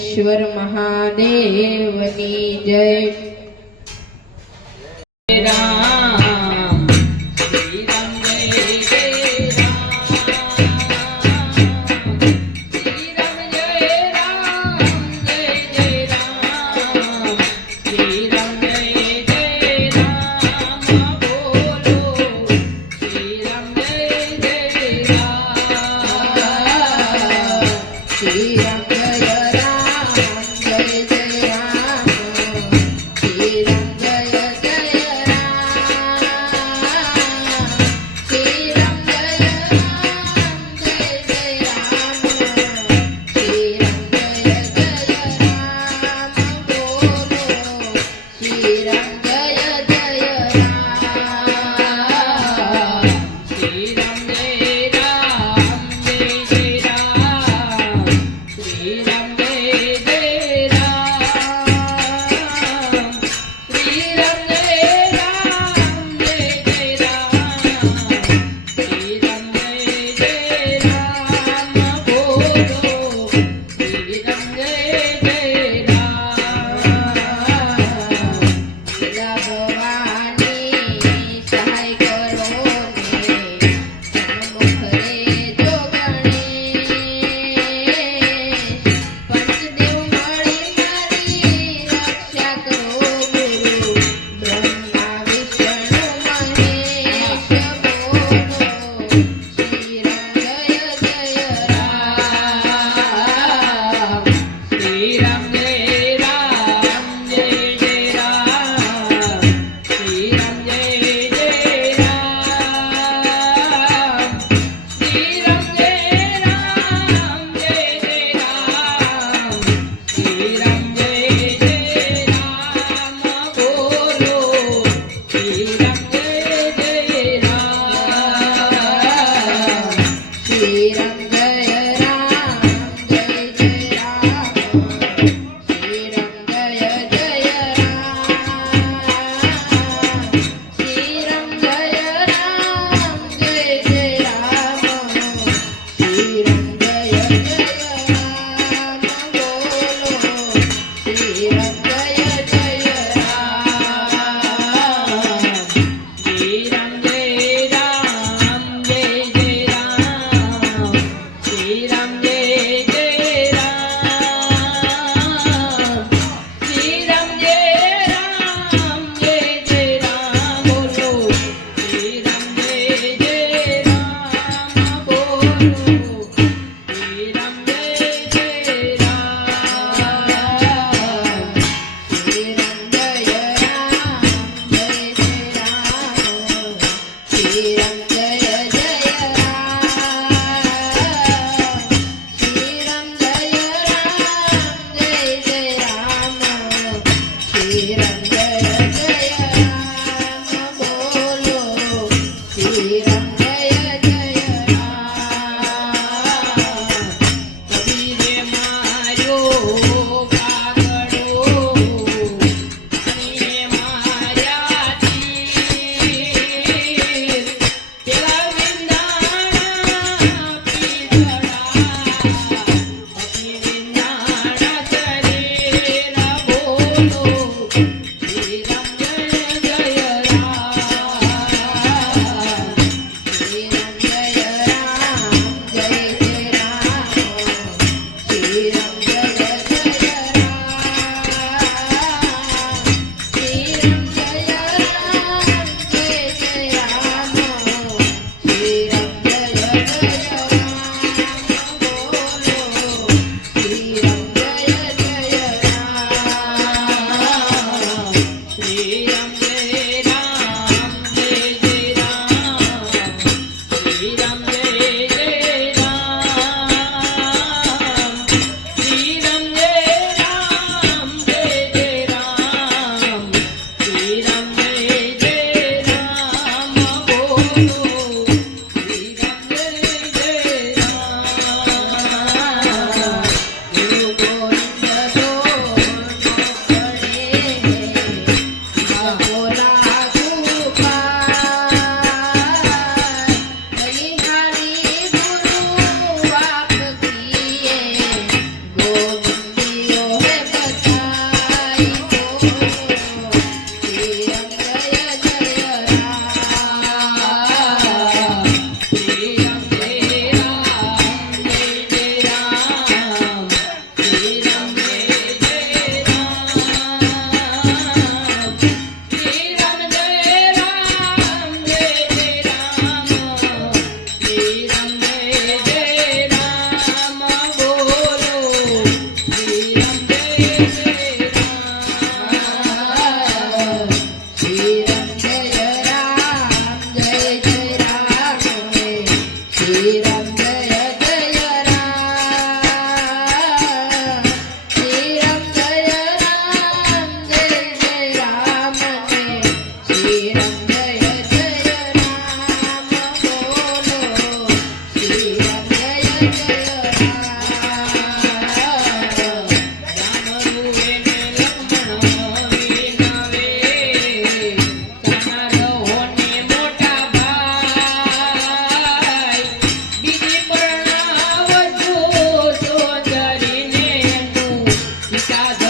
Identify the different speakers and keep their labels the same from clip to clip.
Speaker 1: શિવાનંદેશ્વર મહાદેવની જય. રામ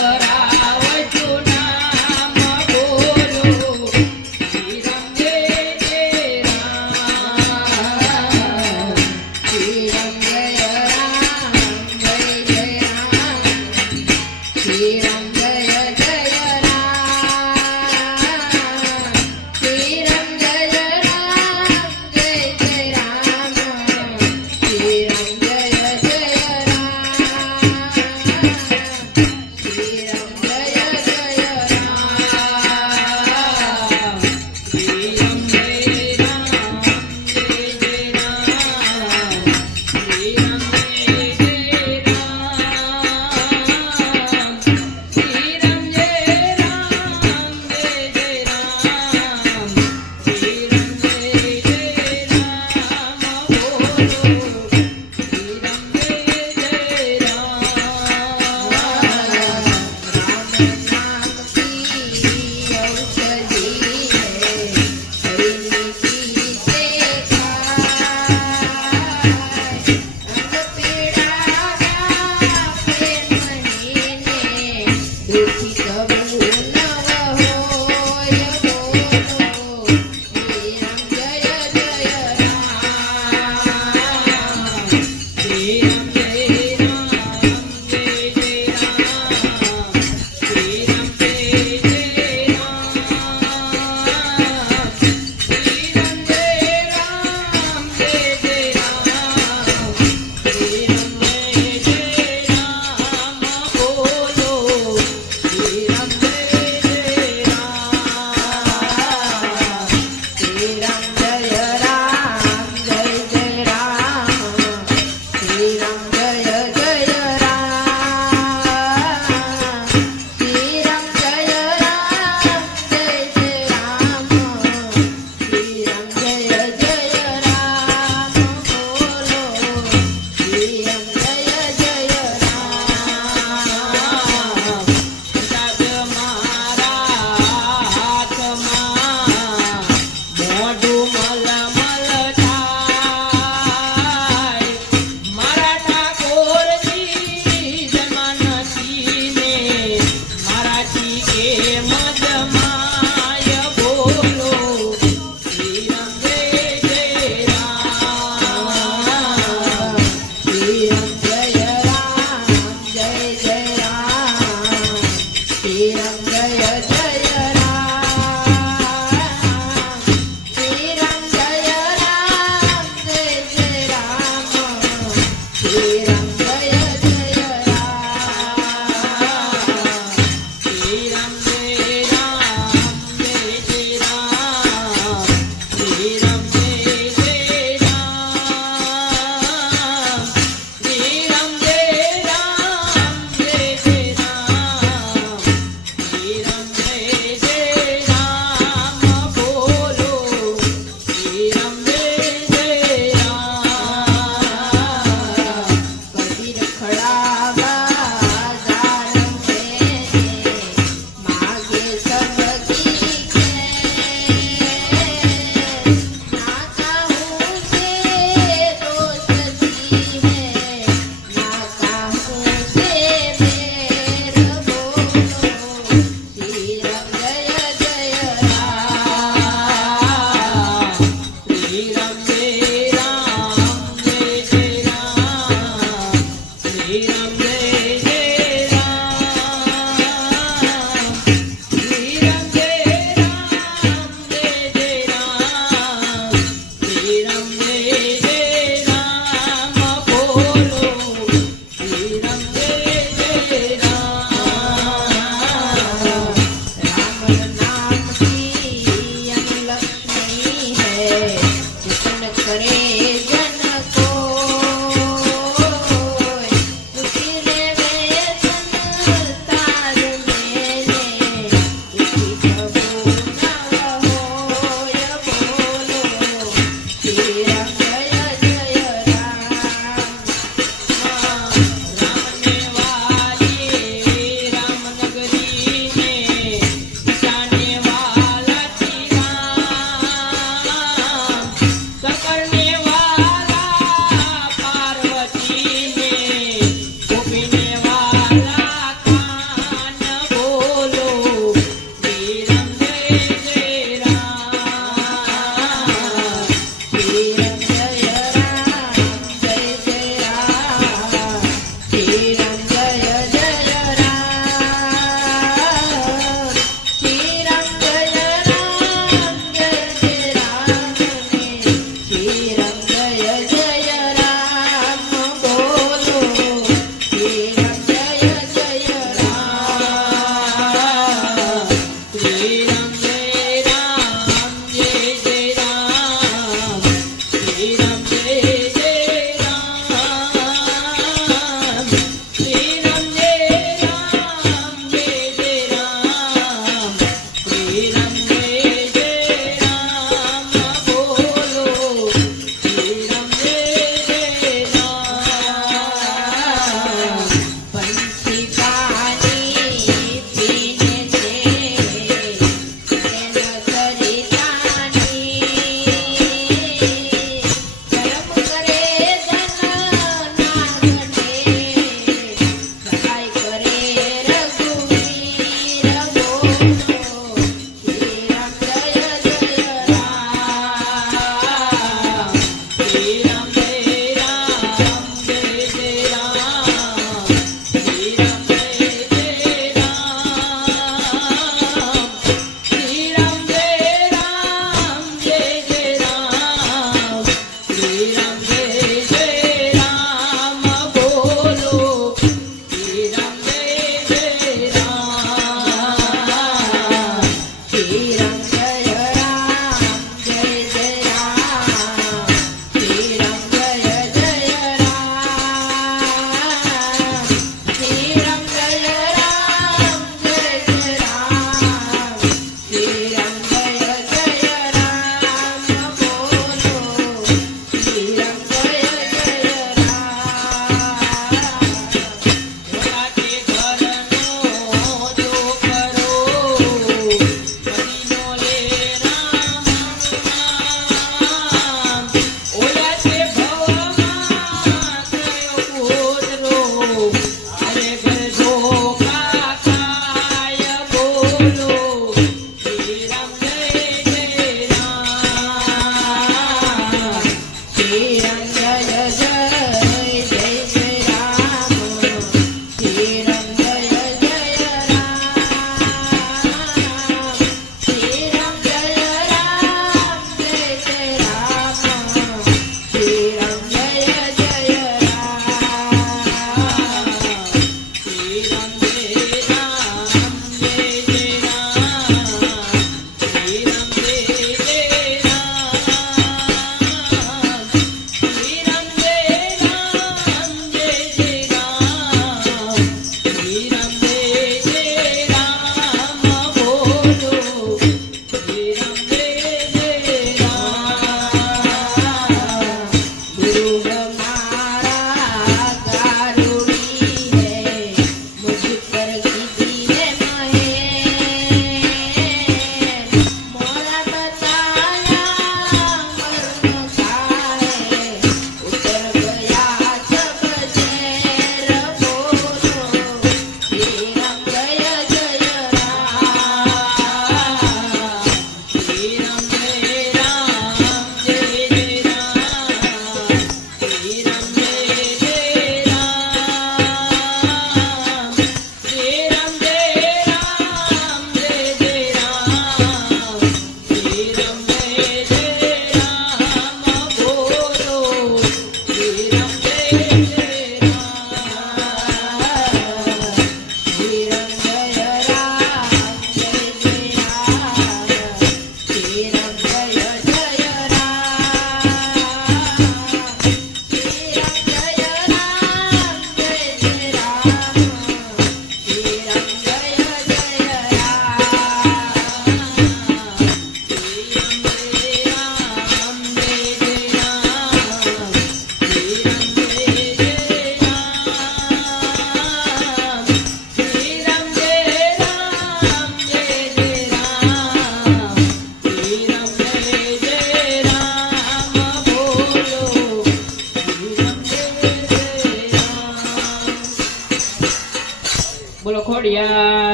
Speaker 1: i